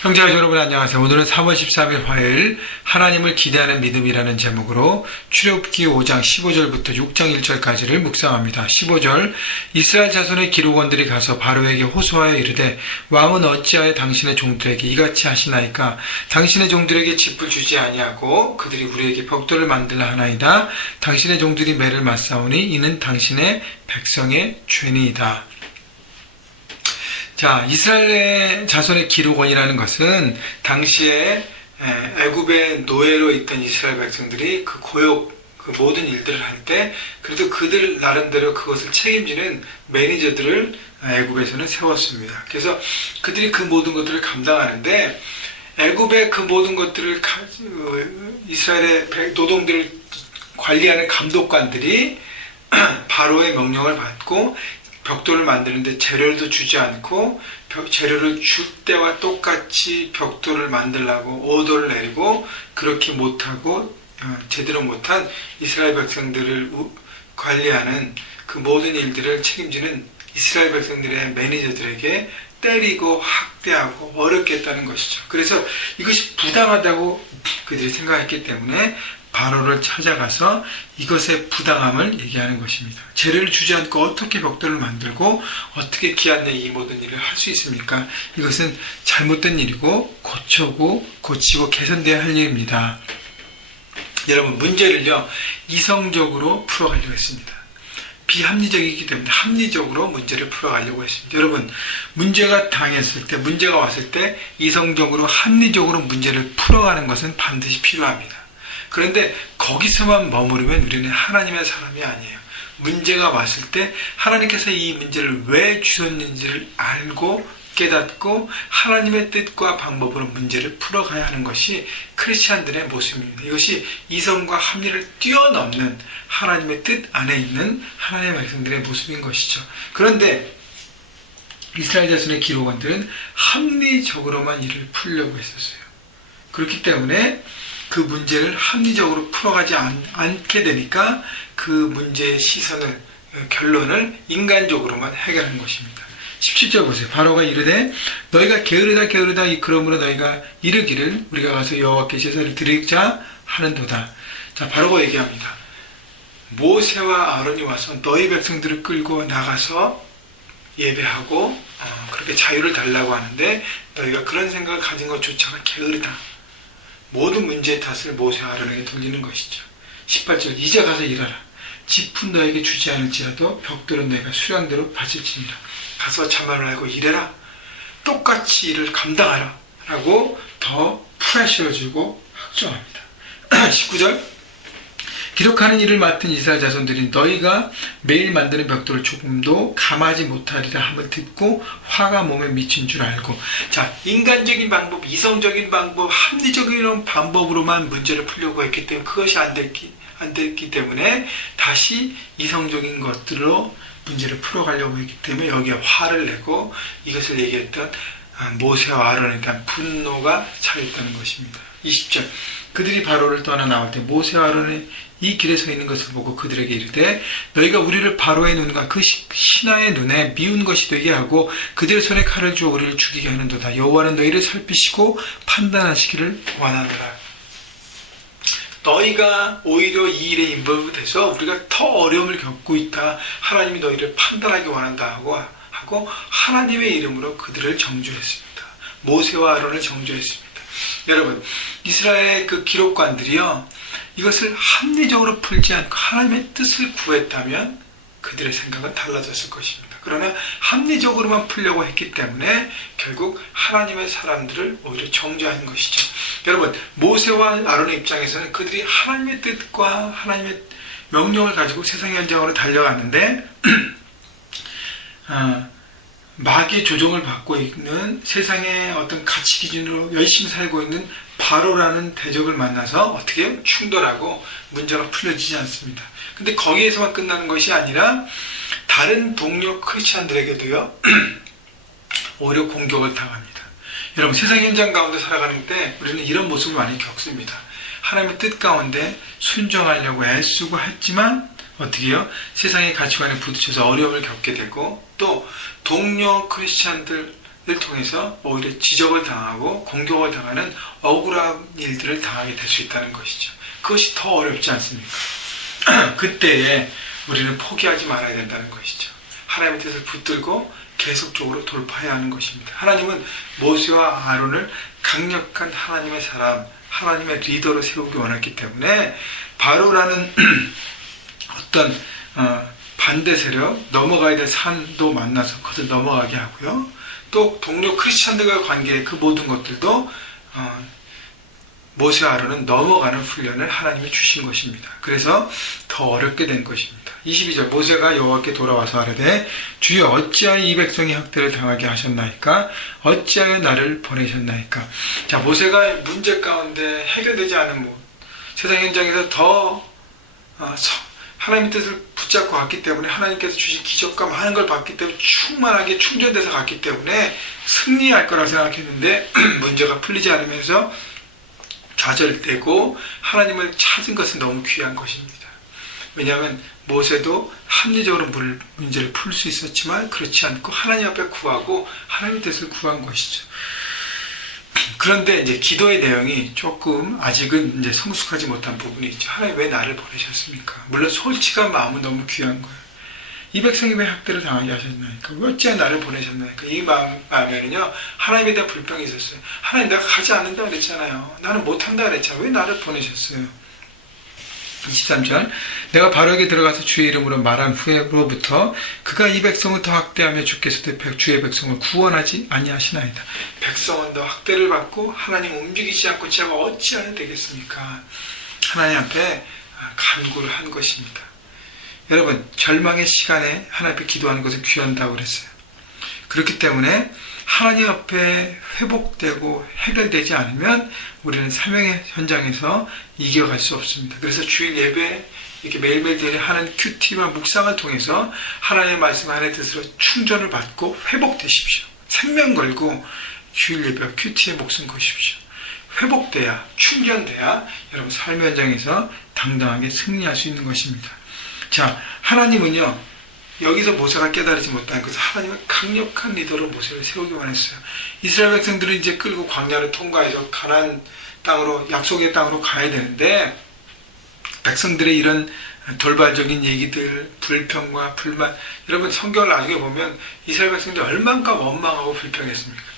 형제와 여러분 안녕하세요. 오늘은 3월 13일 화요일 하나님을 기대하는 믿음이라는 제목으로 출애굽기 5장 15절부터 6장 1절까지를 묵상합니다. 15절 이스라엘 자손의 기록원들이 가서 바로에게 호소하여 이르되 왕은 어찌하여 당신의 종들에게 이같이 하시나이까 당신의 종들에게 짚을 주지 아니하고 그들이 우리에게 벽돌을 만들라 하나이다. 당신의 종들이 매를 맞사오니 이는 당신의 백성의 죄니이다. 자, 이스라엘의 자손의 기록원이라는 것은 당시에 애굽의 노예로 있던 이스라엘 백성들이 그 고욕, 그 모든 일들을 할 때 그래도 그들 나름대로 그것을 책임지는 매니저들을 애굽에서는 세웠습니다. 그래서 그들이 그 모든 것들을 감당하는데 애굽의 그 모든 것들을 이스라엘의 노동들을 관리하는 감독관들이 바로의 명령을 받고 벽돌을 만드는데 재료도 주지 않고 재료를 줄 때와 똑같이 벽돌을 만들라고 오더를 내리고 그렇게 못하고 제대로 못한 이스라엘 백성들을 관리하는 그 모든 일들을 책임지는 이스라엘 백성들의 매니저들에게 때리고 학대하고 어렵게 했다는 것이죠. 그래서 이것이 부당하다고 그들이 생각했기 때문에 바로를 찾아가서 이것의 부당함을 얘기하는 것입니다. 재료를 주지 않고 어떻게 벽돌을 만들고 어떻게 기한 내에 이 모든 일을 할 수 있습니까? 이것은 잘못된 일이고 고치고 개선되어야 할 일입니다. 여러분, 문제를요 이성적으로 풀어가려고 했습니다. 비합리적이기 때문에 합리적으로 문제를 풀어가려고 했습니다. 여러분, 문제가 왔을 때 이성적으로 합리적으로 문제를 풀어가는 것은 반드시 필요합니다. 그런데 거기서만 머무르면 우리는 하나님의 사람이 아니에요. 문제가 왔을 때 하나님께서 이 문제를 왜 주셨는지를 알고 깨닫고 하나님의 뜻과 방법으로 문제를 풀어가야 하는 것이 크리스찬들의 모습입니다. 이것이 이성과 합리를 뛰어넘는 하나님의 뜻 안에 있는 하나님의 백성들의 모습인 것이죠. 그런데 이스라엘 자손의 기록원들은 합리적으로만 일을 풀려고 했었어요. 그렇기 때문에 그 문제를 합리적으로 풀어가지 않게 되니까 그 문제의 결론을 인간적으로만 해결하는 것입니다. 17절 보세요. 바로가 이르되 너희가 게으르다 그러므로 너희가 이르기를 우리가 가서 여호와께 제사를 드리자 하는도다. 자, 바로가 얘기합니다. 모세와 아론이 와서 너희 백성들을 끌고 나가서 예배하고 그렇게 자유를 달라고 하는데 너희가 그런 생각을 가진 것조차가 게으르다. 모든 문제의 탓을 모세와 아론에게 돌리는 것이죠. 18절 이제 가서 일하라. 짚은 너에게 주지 않을지라도 벽돌은 너희가 수량대로 바칠지니라. 가서 자만을 알고 일해라. 똑같이 일을 감당하라. 라고 더 프레셔를 주고 확정합니다. 19절 기록하는 일을 맡은 이스라엘 자손들이 너희가 매일 만드는 벽돌을 조금도 감하지 못하리라 함을 듣고 화가 몸에 미친 줄 알고. 자, 인간적인 방법, 이성적인 방법, 합리적인 방법으로만 문제를 풀려고 했기 때문에 그것이 안 됐기 때문에 다시 이성적인 것들로 문제를 풀어가려고 했기 때문에 여기에 화를 내고 이것을 얘기했던 모세와 아론에 대한 분노가 차있다는 것입니다. 20절 그들이 바로를 떠나 나올 때 모세와 아론의 이 길에 서 있는 것을 보고 그들에게 이르되 너희가 우리를 바로의 눈과 그 신하의 눈에 미운 것이 되게 하고 그들의 손에 칼을 주어 우리를 죽이게 하는도다. 여호와는 너희를 살피시고 판단하시기를 원하노라. 너희가 오히려 이 일에 인볼브돼서 우리가 더 어려움을 겪고 있다. 하나님이 너희를 판단하기 원한다 하고 하나님의 이름으로 그들을 정죄했습니다. 모세와 아론을 정죄했습니다. 여러분, 이스라엘의 그 기록관들이요 이것을 합리적으로 풀지 않고 하나님의 뜻을 구했다면 그들의 생각은 달라졌을 것입니다. 그러나 합리적으로만 풀려고 했기 때문에 결국 하나님의 사람들을 오히려 정죄한 것이죠. 여러분, 모세와 아론의 입장에서는 그들이 하나님의 뜻과 하나님의 명령을 가지고 세상 현장으로 달려갔는데 마귀의 조종을 받고 있는 세상의 어떤 가치 기준으로 열심히 살고 있는 바로라는 대적을 만나서 어떻게 충돌하고 문제가 풀려지지 않습니다. 근데 거기에서만 끝나는 것이 아니라 다른 동료 크리스찬들에게도요 오히려 공격을 당합니다. 여러분, 세상 현장 가운데 살아가는 때 우리는 이런 모습을 많이 겪습니다. 하나님의 뜻 가운데 순종하려고 애쓰고 했지만 어떻게 해요? 세상의 가치관에 부딪혀서 어려움을 겪게 되고 또 동료 크리스찬들 통해서 오히려 지적을 당하고 공격을 당하는 억울한 일들을 당하게 될 수 있다는 것이죠. 그것이 더 어렵지 않습니까? 그때에 우리는 포기하지 말아야 된다는 것이죠. 하나님의 뜻을 붙들고 계속적으로 돌파해야 하는 것입니다. 하나님은 모세와 아론을 강력한 하나님의 사람, 하나님의 리더로 세우기 원했기 때문에 바로라는 어떤 반대 세력, 넘어가야 될 산도 만나서 그것을 넘어가게 하고요. 또 동료 크리스찬들과 관계의 그 모든 것들도 모세와 아론은 넘어가는 훈련을 하나님이 주신 것입니다. 그래서 더 어렵게 된 것입니다. 22절 모세가 여호와께 돌아와서 아뢰되 주여 어찌하여 이 백성이 학대를 당하게 하셨나이까? 어찌하여 나를 보내셨나이까? 자, 모세가 문제 가운데 해결되지 않은 세상 현장에서 더 하나님의 뜻을 붙잡고 갔기 때문에 하나님께서 주신 기적과 많은 걸 봤기 때문에 충만하게 충전돼서 갔기 때문에 승리할 거라 생각했는데 문제가 풀리지 않으면서 좌절되고 하나님을 찾은 것은 너무 귀한 것입니다. 왜냐하면 모세도 합리적으로 문제를 풀 수 있었지만 그렇지 않고 하나님 앞에 구하고 하나님의 뜻을 구한 것이죠. 그런데 이제 기도의 내용이 조금 아직은 이제 성숙하지 못한 부분이 있죠. 하나님 왜 나를 보내셨습니까? 물론 솔직한 마음은 너무 귀한 거예요. 이 백성이 왜 학대를 당하게 하셨나이까? 왜 어찌하여 나를 보내셨나이까? 이 마음에는요, 하나님에 대한 불평이 있었어요. 하나님 내가 가지 않는다 그랬잖아요. 나는 못한다 그랬잖아요. 왜 나를 보내셨어요? 23절 내가 바로에게 들어가서 주의 이름으로 말한 후로부터 그가 이 백성을 더 학대하며 주께서도 주의 백성을 구원하지 아니하시나이다. 백성은 더 학대를 받고 하나님 움직이지 않고 제가 어찌하여 되겠습니까? 하나님 앞에 간구를 한 것입니다. 여러분, 절망의 시간에 하나님 앞에 기도하는 것은 귀한다고 그랬어요. 그렇기 때문에 하나님 앞에 회복되고 해결되지 않으면 우리는 사명의 현장에서 이겨갈 수 없습니다. 그래서 주일 예배 이렇게 매일매일 하는 큐티와 묵상을 통해서 하나님의 말씀 안에 뜻으로 충전을 받고 회복되십시오. 생명 걸고 주일 예배와 큐티에 목숨 거십시오. 회복돼야, 충전돼야 여러분 삶의 현장에서 당당하게 승리할 수 있는 것입니다. 자, 하나님은요, 여기서 모세가 깨달지 못한 것은 하나님은 강력한 리더로 모세를 세우기 원했어요. 이스라엘 백성들은 이제 끌고 광야를 통과해서 가나안 땅으로, 약속의 땅으로 가야 되는데 백성들의 이런 돌발적인 얘기들, 불평과 불만, 여러분 성경을 나중에 보면 이스라엘 백성들이 얼마나 원망하고 불평했습니까?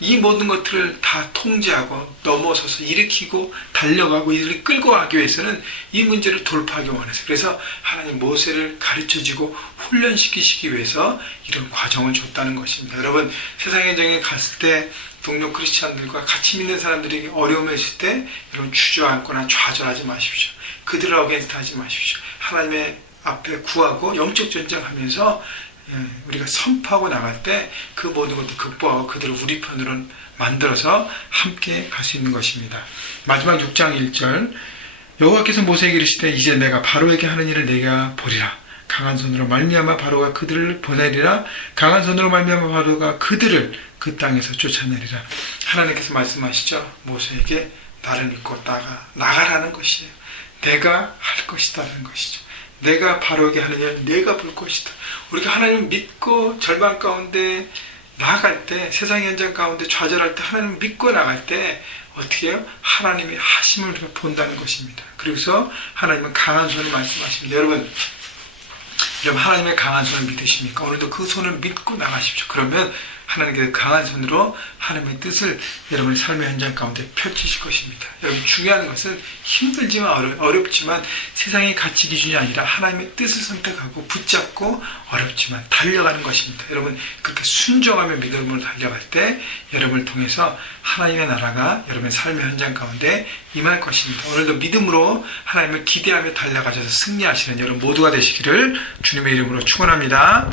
이 모든 것들을 다 통제하고 넘어서서 일으키고 달려가고 이들을 끌고 가기 위해서는 이 문제를 돌파하기 원했어요. 그래서 하나님 모세를 가르쳐주고 훈련시키시기 위해서 이런 과정을 줬다는 것입니다. 여러분, 세상 현장에 갔을 때 동료 크리스찬들과 같이 믿는 사람들에게 어려움이 있을 때 여러분 주저앉거나 좌절하지 마십시오. 그들을 어게인스트 하지 마십시오. 하나님의 앞에 구하고 영적 전쟁하면서 우리가 선포하고 나갈 때 그 모든 것도 극복하고 그들을 우리 편으로 만들어서 함께 갈 수 있는 것입니다. 마지막 6장 1절 여호와께서 모세에게 이르시되 이제 내가 바로에게 하는 일을 내가 보리라. 강한 손으로 말미암아 바로가 그들을 보내리라. 강한 손으로 말미암아 바로가 그들을 그 땅에서 쫓아내리라. 하나님께서 말씀하시죠. 모세에게 나를 믿고 나가라는 것이에요. 내가 할 것이다라는 것이죠. 내가 바로에게 하는 일을 내가 볼 것이다. 우리가 하나님을 믿고 절망 가운데 나아갈 때, 세상 현장 가운데 좌절할 때, 하나님을 믿고 나갈 때 어떻게 해요? 하나님의 하심을 우리가 본다는 것입니다. 그래서 하나님은 강한 손을 말씀하십니다. 여러분 하나님의 강한 손을 믿으십니까? 오늘도 그 손을 믿고 나가십시오. 그러면 하나님께서 강한 손으로 하나님의 뜻을 여러분의 삶의 현장 가운데 펼치실 것입니다. 여러분, 중요한 것은 힘들지만 어렵지만 세상의 가치 기준이 아니라 하나님의 뜻을 선택하고 붙잡고 어렵지만 달려가는 것입니다. 여러분, 그렇게 순종하며 믿음으로 달려갈 때 여러분을 통해서 하나님의 나라가 여러분의 삶의 현장 가운데 임할 것입니다. 오늘도 믿음으로 하나님을 기대하며 달려가셔서 승리하시는 여러분 모두가 되시기를 주님의 이름으로 축원합니다.